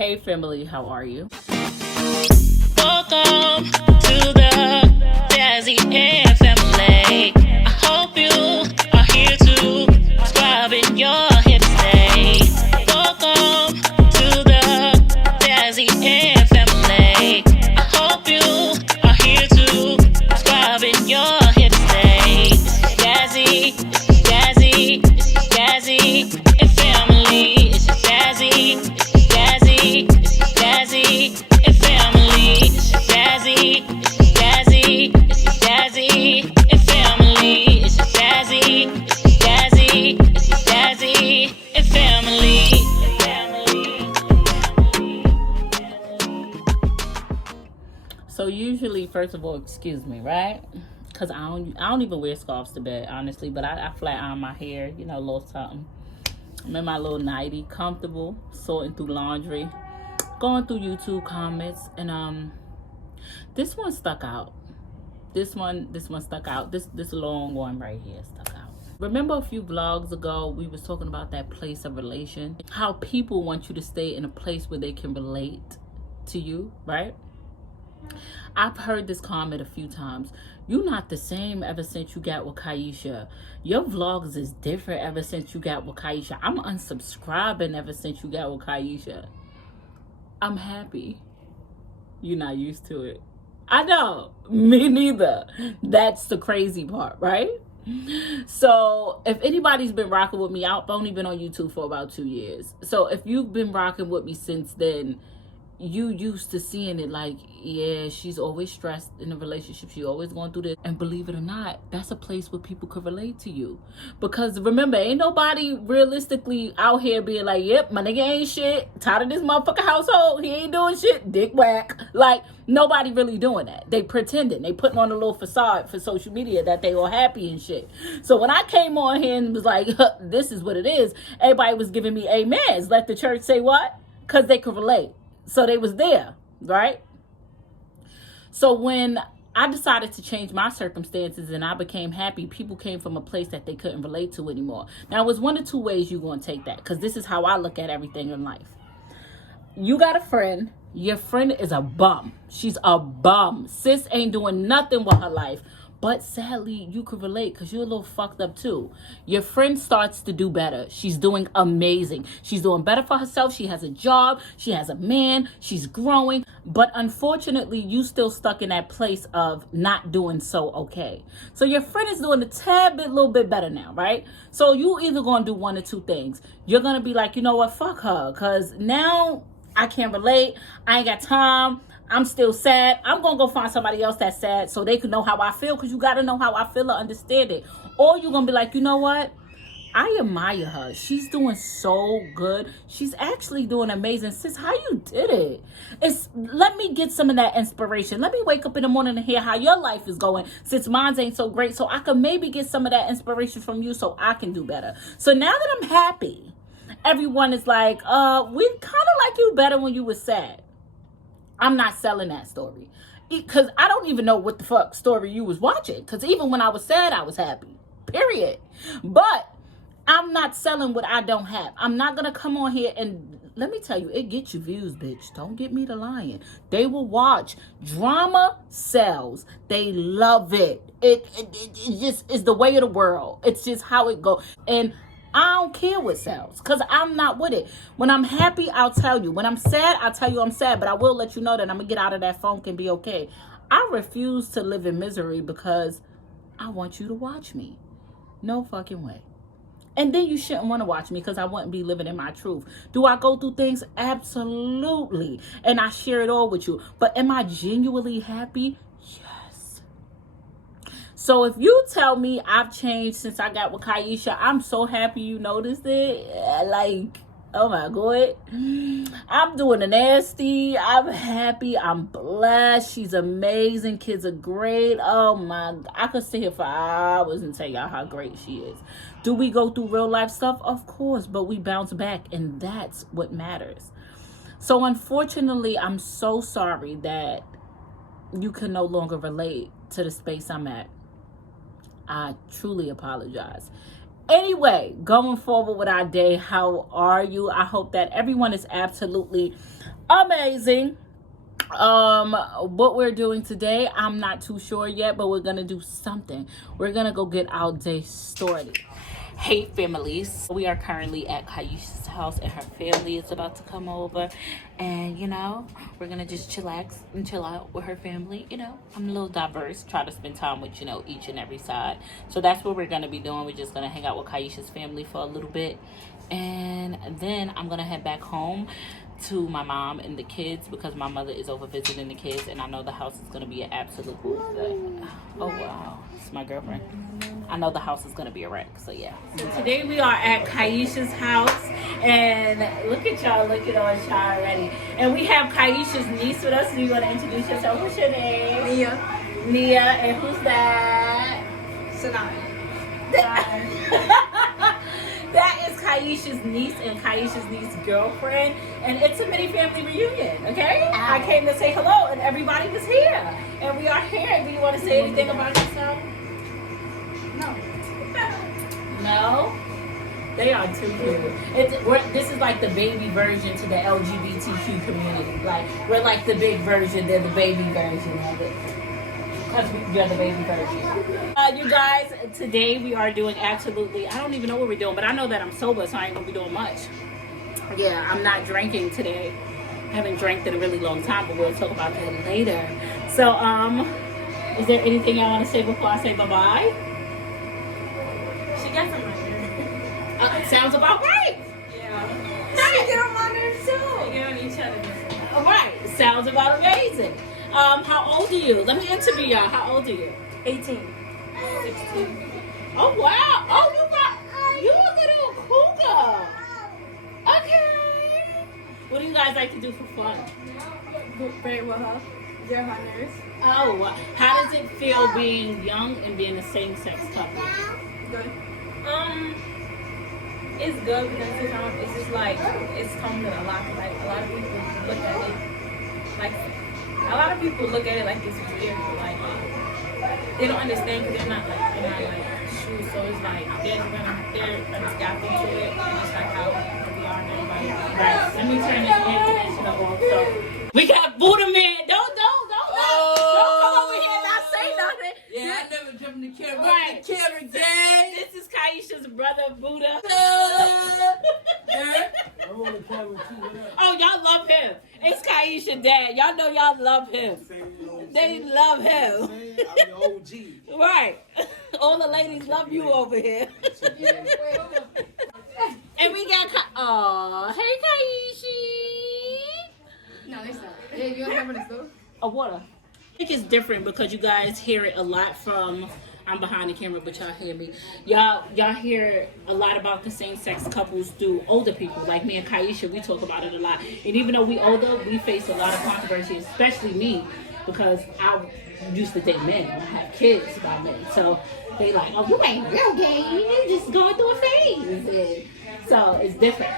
Hey family, how are you? Welcome to the Jazzy Air family. I hope you are here to subscribe in your hip stay. Welcome to the Jazzy Air family. I hope you are here to subscribe in your hip stay. This is Jazzy, this is Jazzy, this is Jazzy and family. It's Jazzy, this is Jazzy, this is Jazzy and family. It's Jazzy, this is Jazzy, this is Jazzy and family. It's Jazzy, this is Jazzy, this is Jazzy and family. So usually, first of all, excuse me, right? Because I don't even wear scarves to bed, honestly. But I flat iron my hair, you know, a little something. I'm in my little nightie, comfortable, sorting through laundry, going through YouTube comments, and this one stuck out. This one stuck out. This long one right here stuck out. Remember a few vlogs ago we was talking about that place of relation, how people want you to stay in a place where they can relate to you, right? I've heard this comment a few times. You not the same ever since you got with Kyesha. Your vlogs is different ever since you got with Kyesha. I'm unsubscribing ever since you got with Kyesha. I'm happy you're not used to it. I know, me neither. That's the crazy part, right? So if anybody's been rocking with me, I've only been on YouTube for about 2 years. So if you've been rocking with me since then, you used to seeing it like, yeah, she's always stressed in a relationship. She always going through this. And believe it or not, that's a place where people could relate to you. Because remember, ain't nobody realistically out here being like, yep, my nigga ain't shit. Tired of this motherfucker household. He ain't doing shit. Dick whack. Like, nobody really doing that. They pretending. They putting on a little facade for social media that they all happy and shit. So when I came on here and was like, this is what it is, everybody was giving me amens. Let the church say what? Because they could relate. So they was there, right? So when I decided to change my circumstances and I became happy, people came from a place that they couldn't relate to anymore. Now, it was one of two ways you're going to take that, because this is how I look at everything in life. You got a friend. Your friend is a bum. She's a bum. Sis ain't doing nothing with her life. But sadly, you could relate because you're a little fucked up too. Your friend starts to do better. She's doing amazing. She's doing better for herself. She has a job. She has a man. She's growing. But unfortunately, you still stuck in that place of not doing so okay. So your friend is doing a tad bit, little bit better now, right? So you either going to do one or two things. You're going to be like, you know what, fuck her. Because now I can't relate. I ain't got time. I'm still sad. I'm going to go find somebody else that's sad so they can know how I feel, because you got to know how I feel to understand it. Or you're going to be like, you know what? I admire her. She's doing so good. She's actually doing amazing. Sis, how you did it? Let me get some of that inspiration. Let me wake up in the morning and hear how your life is going, since mine ain't so great. So I can maybe get some of that inspiration from you so I can do better. So now that I'm happy, everyone is like, we kind of like you better when you were sad. I'm not selling that story, because I don't even know what the fuck story you was watching, because even when I was sad, I was happy, period. But I'm not selling what I don't have. I'm not going to come on here and, let me tell you, it gets you views, bitch. Don't get me to lying. They will watch. Drama sells. They love it. It just is the way of the world. It's just how it goes. And I don't care what sells, because I'm not with it. When I'm happy, I'll tell you. When I'm sad, I'll tell you I'm sad. But I will let you know that I'm going to get out of that funk and be okay. I refuse to live in misery because I want you to watch me. No fucking way. And then you shouldn't want to watch me, because I wouldn't be living in my truth. Do I go through things? Absolutely. And I share it all with you. But am I genuinely happy? Yes. So if you tell me I've changed since I got with Kyesha, I'm so happy you noticed it. Like, oh my God. I'm doing the nasty. I'm happy. I'm blessed. She's amazing. Kids are great. Oh my, I could sit here for hours and tell y'all how great she is. Do we go through real life stuff? Of course, but we bounce back, and that's what matters. So unfortunately, I'm so sorry that you can no longer relate to the space I'm at. I truly apologize. Anyway, going forward with our day, how are you? I hope that everyone is absolutely amazing. What we're doing today, I'm not too sure yet, but we're gonna do something. We're gonna go get our day started. Hey families, we are currently at Kyesha's house and her family is about to come over, and you know, we're gonna just chillax and chill out with her family. You know, I'm a little diverse, try to spend time with, you know, each and every side. So that's what we're gonna be doing. We're just gonna hang out with Kyesha's family for a little bit, and then I'm gonna head back home to my mom and the kids because my mother is over visiting the kids, and I know the house is going to be an absolute wreck. Oh wow, it's my girlfriend. I know the house is going to be a wreck, so yeah. So today we are at Kyesha's house, and look at y'all looking on shy already. And we have Kyesha's niece with us. Do you want to introduce yourself? What's your name? Nia. And who's that? Sanaya. That is Kyesha's niece and Kyesha's niece's girlfriend. And it's a mini family reunion, okay? Ow. I came to say hello and everybody was here. And we are here. Do you want to say anything about yourself? No. No? They are too cute. This is like the baby version to the LGBTQ community. Like, we're like the big version, they're the baby version of it. Because you're the baby version. You guys, today we are doing absolutely, I don't even know what we're doing, but I know that I'm sober, so I ain't gonna be doing much. Yeah, I'm not drinking today. I haven't drank in a really long time, but we'll talk about that later. So, is there anything y'all want to say before I say bye-bye? She got some money. Sounds about right. Yeah. Nice. Get on my nerves too. They get on each other. All right, sounds about amazing. How old are you? Let me interview y'all. How old are you? 18. 16. Oh wow! Oh, you a little cougar. Okay. What do you guys like to do for fun? Very well. Get on my nerves. Oh, how does it feel being young and being a same-sex couple? Good. It's good because sometimes it's just like it's come with a lot. Like a lot of people look at it like it's weird. Like they don't understand because they're not like shoes. So it's like they're adapt into it, and it's like how we are and everybody. Right. Let me turn this international off. So we got Buddha Man. Don't come over here and not say nothing. Yeah, I never jumped in the camera. Right. The camera gang. This is Kyesha's brother, Buddha. Oh, y'all love him. It's Kyesha's dad. Y'all know y'all love him. They love him. I'm the OG. Right. All the ladies love you over here. And we got hey Kyesha. No, it's not. Hey, you want to have one of those? A water. I think it's different because you guys hear it a lot from, I'm behind the camera, but y'all hear me. Y'all hear a lot about the same-sex couples through older people. Like me and Kyesha, we talk about it a lot. And even though we older, we face a lot of controversy, especially me, because I used to date men. I have kids by men. So they like, oh, you ain't real gay. You just going through a phase. And so it's different.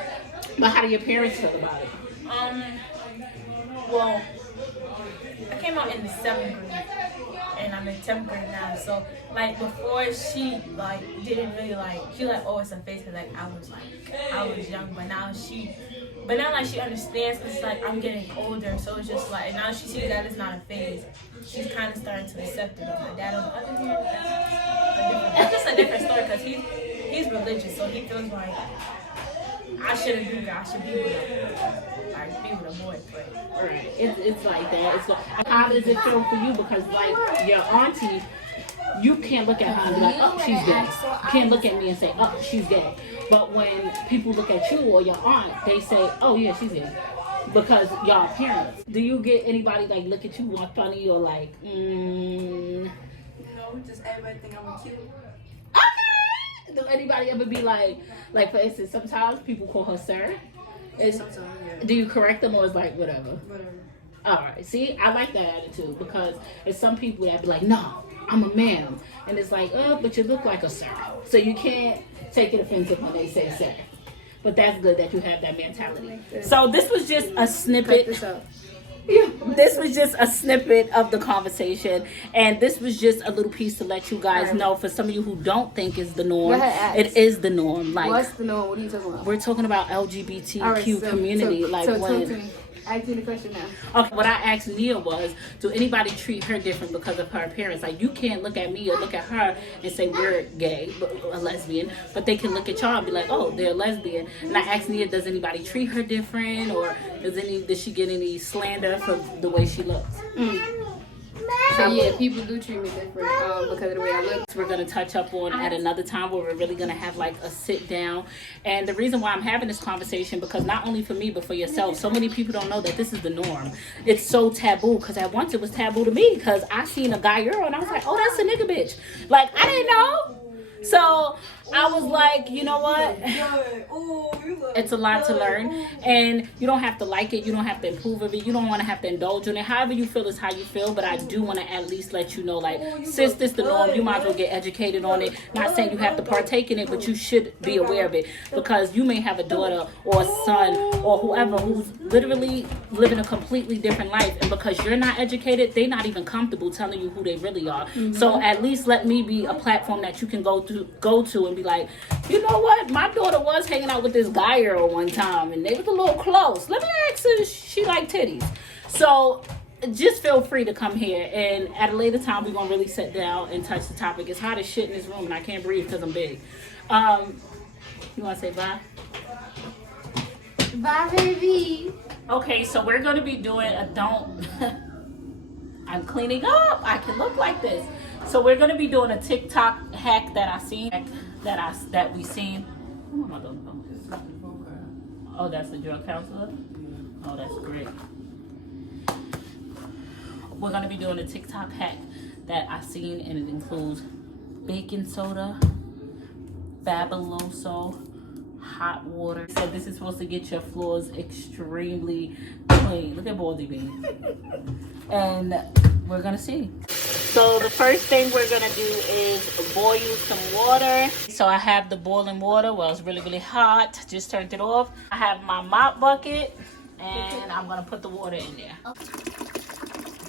But how do your parents feel about it? Well, I came out in the 7th grade, and I'm in 10th grade now. So, like, before she, like, didn't really, like, she, like, always a face, because, like, I was young, but now, like, she understands, because, like, I'm getting older, so it's just, like, now she sees that it's not a phase. She's kind of starting to accept it. But my dad, on the other hand, that's just a different story, because he's religious, so he feels like I shouldn't do that. I should be with a boy. But right. It's like that. It's like, how does it feel for you? Because like your auntie, you can't look at her and be like, oh, she's gay. You can't look at me and say, oh, she's gay. But when people look at you or your aunt, they say, oh yeah, she's gay. Because y'all parents. Do you get anybody like look at you all funny or like, No, just everybody think I'm cute. Okay. Do anybody ever be like for instance, sometimes people call her sir? Sometimes, yeah. Do you correct them or is like whatever? Whatever. All right. See, I like that attitude because it's some people that be like, no, I'm a ma'am. And it's like, oh, but you look like a sir. So you can't take it offensive when they say sir. But that's good that you have that mentality. So this was just a snippet. Cut this out. This was just a snippet of the conversation, and this was just a little piece to let you guys know. For some of you who don't think it's the norm, it is the norm. Like, what's the norm? What are you talking about? We're talking about LGBTQ community. Ask me the question now. Okay, what I asked Nia was, do anybody treat her different because of her appearance? Like, you can't look at me or look at her and say we're gay, a lesbian, but they can look at y'all and be like, oh, they're a lesbian. And I asked Nia, does anybody treat her different, or does she get any slander for the way she looks? So yeah, people do treat me different because of the way I look. We're going to touch up on at another time where we're really going to have like a sit down. And the reason why I'm having this conversation, because not only for me but for yourself, so many people don't know that this is the norm. It's so taboo, because at once it was taboo to me, because I seen a guy girl and I was like, oh, that's a nigga bitch. Like, I didn't know. So I was like, you know what? It's a lot to learn, and you don't have to like it. You don't have to approve of it. You don't want to have to indulge in it. However you feel is how you feel, but I do want to at least let you know, like, since this the norm, you might as well get educated on it. Not saying you have to partake in it, but you should be aware of it, because you may have a daughter or a son or whoever who's literally living a completely different life, and because you're not educated, they're not even comfortable telling you who they really are. So at least let me be a platform that you can go to and be like, you know what, my daughter was hanging out with this guy girl one time and they was a little close. Let me ask her if she like titties. So just feel free to come here, and at a later time we're gonna really sit down and touch the topic. It's hot as shit in this room and I can't breathe because I'm big. You wanna say bye? Bye, baby. Okay, so we're gonna be doing a don't I'm cleaning up. I can look like this. So we're gonna be doing a TikTok hack that that we seen. Who am I talking about? Oh, that's the drug counselor? Oh, that's great. We're gonna be doing a TikTok hack that I seen, and it includes baking soda, fabuloso, hot water. So this is supposed to get your floors extremely clean. Look at Baldy Bean. And we're gonna see. So the first thing we're gonna do is boil some water. So I have the boiling water. Well, it's really, really hot. Just turned it off. I have my mop bucket, and I'm gonna put the water in there.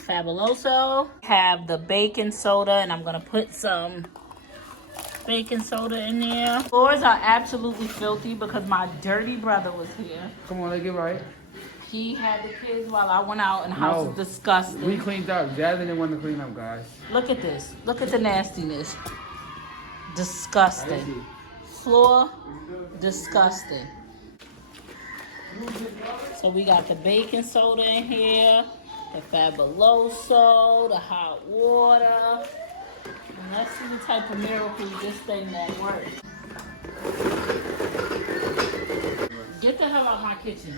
Fabuloso. Have the baking soda, and I'm gonna put some baking soda in there. Floors are absolutely filthy because my dirty brother was here. Come on, let's get right. He had the kids while I went out, and the house is disgusting. We cleaned up. Jasmine didn't want to clean up, guys. Look at this. Look at the nastiness. Disgusting. Floor, disgusting. So we got the baking soda in here, the fabuloso, the hot water. And let's see the type of miracle this thing won't work. Get the hell out of my kitchen.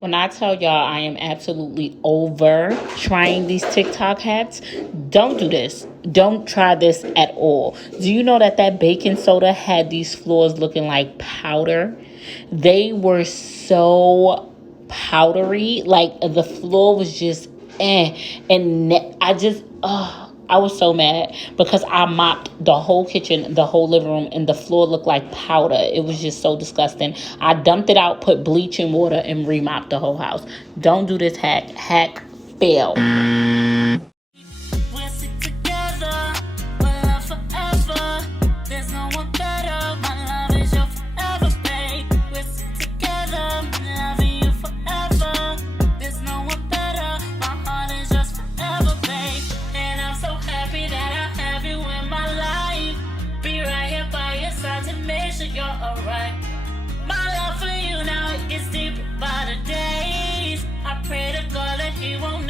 When I tell y'all I am absolutely over trying these TikTok hacks, don't do this. Don't try this at all. Do you know that baking soda had these floors looking like powder? They were so powdery. Like, the floor was just and I was so mad because I mopped the whole kitchen, the whole living room, and the floor looked like powder. It was just so disgusting. I dumped it out, put bleach in water, and remopped the whole house. Don't do this hack. Hack fail. By the days, I pray to God that He won't